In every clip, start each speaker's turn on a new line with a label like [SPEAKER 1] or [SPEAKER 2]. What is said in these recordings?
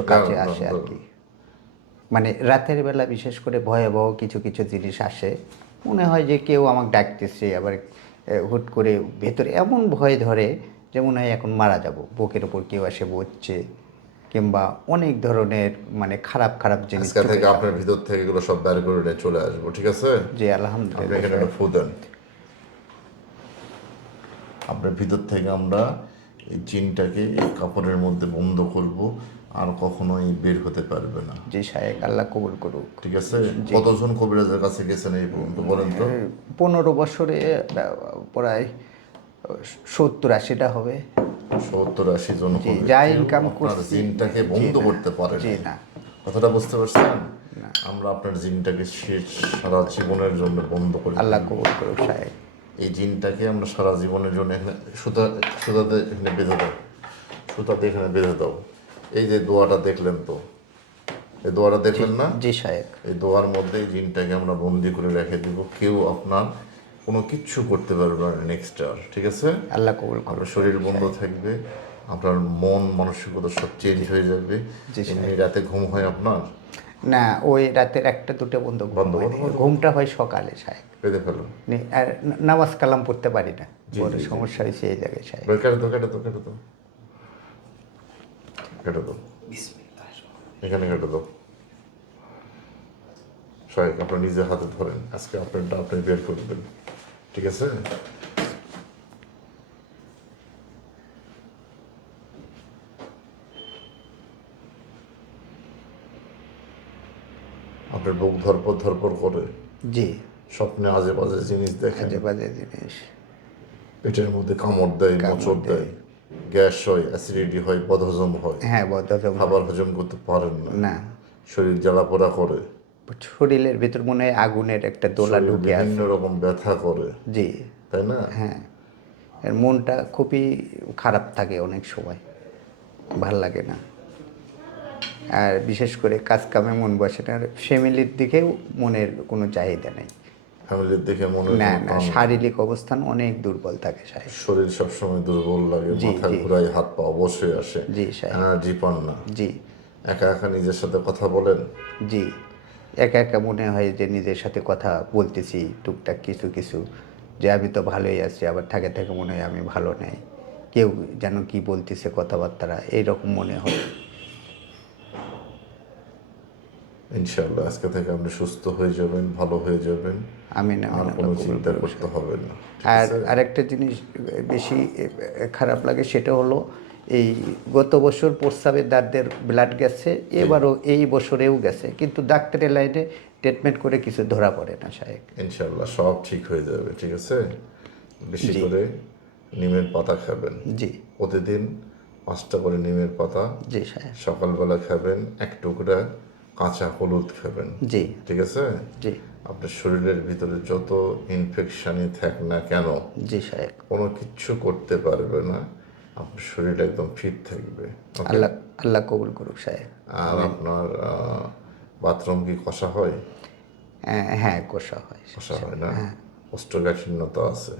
[SPEAKER 1] কাছে আসে আর কি মানে রাতের বেলা বিশেষ করে ভয়াবহ কিছু কিছু জিনিস আসে। মনে হয় যে কেউ আমাকে ডাকতেছে আবার হুট করে ভেতরে এমন ভয় ধরে যে মনে হয় এখন মারা যাব। বুকের উপর কেউ এসে বসছে কিংবা অনেক ধরনের মানে খারাপ খারাপ জিনিস
[SPEAKER 2] আজকে থেকে আপনার ভিতর থেকে এগুলো সব বের করে চলে আসব ঠিক আছে? আপনি
[SPEAKER 1] আলহামদুলিল্লাহ।
[SPEAKER 2] এখানে একটা ফু দেন আপনার ভিতর থেকে আমরা এই জিনটাকে এই কাপড়ের মধ্যে বন্ধ করব। আর কখনোই বের হতে পারবে না।
[SPEAKER 1] যে শায়েক আল্লাহ কবুল করুক।
[SPEAKER 2] ঠিক আছে? কতজন কবিরাজের কাছে গেছেন এই পর্যন্ত বলেন তো?
[SPEAKER 1] পনেরো বছরে প্রায় সত্তর আশিটা হবে।
[SPEAKER 2] সত্তর আশি জন।
[SPEAKER 1] যা
[SPEAKER 2] আপনার
[SPEAKER 1] করছি-
[SPEAKER 2] জিনটাকে বন্ধ করতে পারে না। কথাটা বুঝতে পারছেন? আমরা আপনার জিনটাকে শেষ সারা জীবনের জন্য বন্ধ করে
[SPEAKER 1] আল্লাহ। কবুল করুক শায়েক।
[SPEAKER 2] এই জিনটাকে আমরা সারা জীবনের জন্য এখানে সুতা সুতাতে এখানে বেঁধে দাও। সুতাতে এখানে বেঁধে দাও। এই যে দোয়াটা দেখলেন তো? এই দোয়াটা দেখলেন না?
[SPEAKER 1] জি সাহেব।
[SPEAKER 2] এই দোয়ার মধ্যে এই জিনটাকে আমরা বন্দি করে রেখে দিব। কেউ আপনার কোনো কিচ্ছু করতে পারবে না নেক্সট আর ঠিক আছে?
[SPEAKER 1] আল্লাহ কবুল
[SPEAKER 2] আপনার শরীর বন্ধ থাকবে আপনার মন মানসিকতা সব চেঞ্জ হয়ে যাবে। এমনি রাতে ঘুম হয় আপনার?
[SPEAKER 1] না ওই রাতের একটা দুটো বন্ধ
[SPEAKER 2] বন্ধ।
[SPEAKER 1] ঘুমটা হয় সকালে শায়েক
[SPEAKER 2] বেঁধে ফেলো।
[SPEAKER 1] আর নামাজ কালাম পড়তে পারি না। বড় সমস্যা হয়েছে এই জায়গায় শায়েক
[SPEAKER 2] কেটে তো এখানে কেটে দাও। আপনার নিজের হাতে ধরেন। আজকে আপনারটা আপনি বের করে দেন ঠিক আছে? আপনার বুক ধরপর ধরপর করে।
[SPEAKER 1] জি।
[SPEAKER 2] স্বপ্নে আজে বাজে জিনিস দেখেন।
[SPEAKER 1] আজে বাজে জিনিস।
[SPEAKER 2] পেটের মধ্যে কামড় দেয় মোচড় দেয়। গ্যাস হয় অ্যাসিডিটি হয় বদহজম হয়।
[SPEAKER 1] হ্যাঁ বদহজম
[SPEAKER 2] খাবার হজম করতে পারেন না।
[SPEAKER 1] না।
[SPEAKER 2] শরীর জ্বালা পোড়া করে।
[SPEAKER 1] শরীরের ভিতর মনে হয় আগুনের একটা দোলা ঢুকে আছে।
[SPEAKER 2] বিভিন্ন রকম ব্যথা করে।
[SPEAKER 1] জি।
[SPEAKER 2] তাই না?
[SPEAKER 1] হ্যাঁ। এর মনটা খুবই খারাপ থাকে অনেক সময়। ভালো লাগে না। আর বিশেষ করে কাজ কামে মন বসে না। আর ফ্যামিলির দিকেও মনের কোনো চাহিদা নেই।
[SPEAKER 2] ফ্যামিলির দেখে মনে
[SPEAKER 1] না না শারীরিক অবস্থান অনেক দুর্বল থাকে সাহেব।
[SPEAKER 2] শরীর সবসময় দুর্বল লাগে মাথা
[SPEAKER 1] জি।
[SPEAKER 2] ঘুরায় হাত পা অবশ্যই আসে।
[SPEAKER 1] জি সাহেব।
[SPEAKER 2] এনার্জি পান না।
[SPEAKER 1] জি।
[SPEAKER 2] একা একা নিজের সাথে কথা বলেন?
[SPEAKER 1] জি। একা একা মনে হয় যে নিজের সাথে কথা বলতেছি টুকটাক কিছু কিছু। যে আমি তো ভালোই আছি আবার থাকে থাকে মনে হয় আমি ভালো নেই। কেউ যেন কি বলতেছে কথাবার্তা এইরকম মনে হয়।
[SPEAKER 2] ইনশাআল্লাহ আজকে থেকে আপনি সুস্থ হয়ে যাবেন ভালো হয়ে যাবেন।
[SPEAKER 1] আমি না
[SPEAKER 2] আর কোনো চিন্তা করতে হবে না।
[SPEAKER 1] আর? আরেকটা জিনিস বেশি খারাপ লাগে সেটা হলো এই গত বছর প্রস্রাবের দাঁতদের ব্লাড গেছে এবারও এই বছরেও গেছে কিন্তু ডাক্তারের লাইনে ট্রিটমেন্ট করে কিছু ধরা পড়ে না সাহেব
[SPEAKER 2] ইনশাআল্লাহ সব ঠিক হয়ে যাবে ঠিক আছে? বেশি করে নিমের পাতা খাবেন।
[SPEAKER 1] জি।
[SPEAKER 2] প্রতিদিন পাঁচটা করে নিমের পাতা
[SPEAKER 1] জি সাহেব
[SPEAKER 2] সকালবেলা খাবেন এক টুকরা কাঁচা হলুদ খাবেন।
[SPEAKER 1] জি।
[SPEAKER 2] ঠিক আছে?
[SPEAKER 1] জি।
[SPEAKER 2] আপনার শরীরের ভিতরে যত ইনফেকশনই থাক না কেন
[SPEAKER 1] জি সাহেব।
[SPEAKER 2] কোনো কিচ্ছু করতে পারবে না আপনার শরীর একদম ফিট থাকবে।
[SPEAKER 1] আল্লাহ আল্লাহ কবুল করুক সাহেব।
[SPEAKER 2] আর আপনার বাথরুম কি কষা হয়?
[SPEAKER 1] হ্যাঁ, হ্যাঁ কষা হয়।
[SPEAKER 2] কষা হয় না? কোষ্ঠকাঠিন্যতা আছে।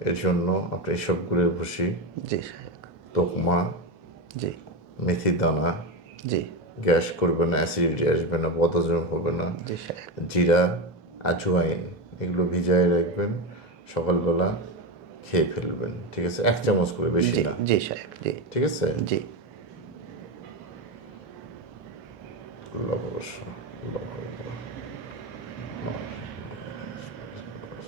[SPEAKER 2] এর জন্য আপনি এইসব গুড়ের ভুসি
[SPEAKER 1] জি সাহেব।
[SPEAKER 2] তোকমা
[SPEAKER 1] জি।
[SPEAKER 2] মেথি দানা
[SPEAKER 1] জি।
[SPEAKER 2] গ্যাস করবে না অ্যাসিডিটি আসবে না বদহজম হবে না। জিরা আজওয়াইন এগুলো ভিজায় রাখবেন সকালবেলা খেয়ে ফেলবেন ঠিক আছে? এক চামচ করে বেশি না।
[SPEAKER 1] জি সাহেব জি।
[SPEAKER 2] ঠিক আছে?
[SPEAKER 1] জি।
[SPEAKER 2] লবণ ভরসা, আল্লাহ ভরসা। আল্লাহু আকবার, আল্লাহু আকবার।
[SPEAKER 3] আল্লাহু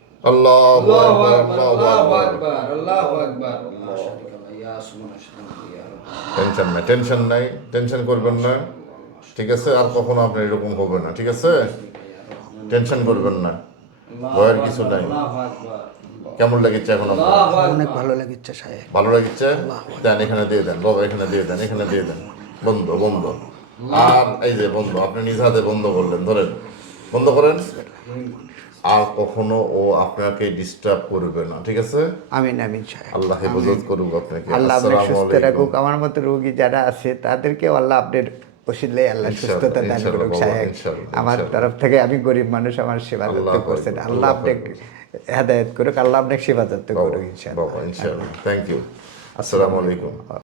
[SPEAKER 3] আকবার লা শারিকা লাহু ইয়া সুবহান ইয়া রব
[SPEAKER 2] টেনশন নাই টেনশন নাই টেনশন করবেন না। ঠিক আছে আর কখনো আপনার এরকম হবে না ঠিক আছে? টেনশন করবেন না। ভয়ের কিছু নাই। কেমন লাগছে এখন
[SPEAKER 1] অনেক ভালো লাগছে সাহেব।
[SPEAKER 2] ভালো লাগছে দেন এখানে দিয়ে দেন বাবা এখানে দিয়ে দেন এখানে দিয়ে দেন। বন্ধ বন্ধ। আর এই যে বন্ধ আপনি নিজ হাতে বন্ধ করলেন ধরেন। বন্ধ করেন। আর কখনো ও আপনাকে ডিস্টার্ব করবে না ঠিক আছে?
[SPEAKER 1] আমিন আমিন
[SPEAKER 2] আল্লাহ হেফাজত করুক আপনাকে।
[SPEAKER 1] আল্লাহ আপনাকে সুস্থ রাখুক। আমার মতো রোগী যারা আছে তাদেরকেও আল্লাহ আপনার ওসিলে আল্লাহ সুস্থতা দান করুক সাহেব। আমার তরফ থেকে আমি গরিব মানুষ আমার সেবা যত্ন করছেন। আল্লাহ আপনাকে হেদায়ত করুক আল্লাহ আপনাকে সেবা যত্ন করুক
[SPEAKER 2] ইনশাআল্লাহ। থ্যাংক ইউ আসসালামু আলাইকুম।